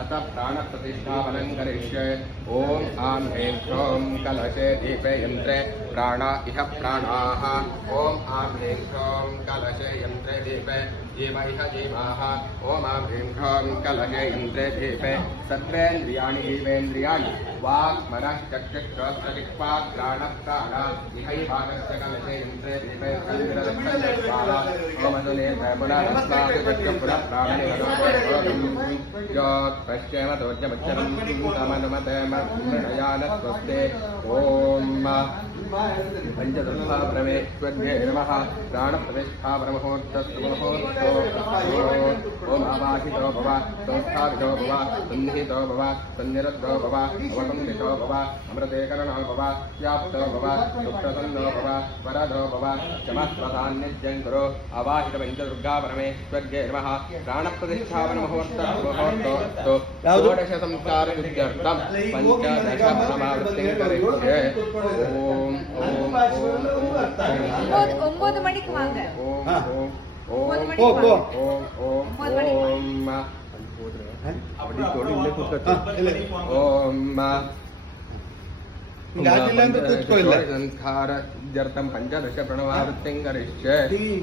अथ प्राणप्रतिष्ठापनं करिष्ये। ॐ आं ह्रीं श्रों कलशे दीपे यन्त्रे प्राणा इह प्राणाः। ॐ आं ह्रीं श्रों कलशे यन्त्रे दीपे जीव इह जीवाः। ॐ आं ह्रीं श्रों कलशे यन्त्रे दीपे सर्वेन्द्रियाणि जीवेन्द्रियाणि वाक् मनः चक्षुश्रोत्रजिह्वा घ्राणः प्राणः इहैवागस्य कलशे यन्त्रे दीपे स्वाहा। ॐ अदुनेत्र पुनरस्मात् पुनः प्राणनिहरो पश्येम दोर्जमच्चरं तमनुमते मृणयानस्वस्ते। ॐ पञ्चदुर्भाप्रमेश्वर्ये नमः। प्राणप्रतिष्ठापनमुहूर्तस्तु मुहूर्तो ॐ आवाहितो भव संस्थापितो भव सन्निहितो भव सन्निरुद्धो भव अवसंहितो भव अमृतेकरणो भव व्याप्तो भव सुप्रसन्नो भव वरदो भव क्षमस्वधान्यज्ञं कुरु। आवाहित पञ्चदुर्गापरमेश्वर्ये नमः। प्राणप्रतिष्ठापनमुहूर्तस्तु मुहूर्तो षोडशसंस्कारसिद्ध्यर्थं पञ्चदशप्रमावृत्तिं करिष्ये। ॐ ஒன்பது மணிக்கு வாங்க. संस्कारं पंचदश प्रणवावृत्तिं करिष्ये।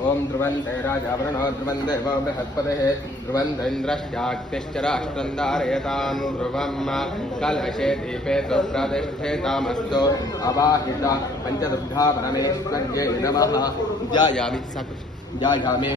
ओं ध्रुवन्ते राजावरणो ध्रुवं देवो बृहस्पतिः ध्रुवन्त इन्द्रश्चाग्निश्च राष्ट्रं धारयतां ध्रुवं कलशे दीपे प्रतिष्ठेतामस्तु। अवाहिता पञ्चदुर्गा परमेश्वर्यै नमः। जायामि जायामि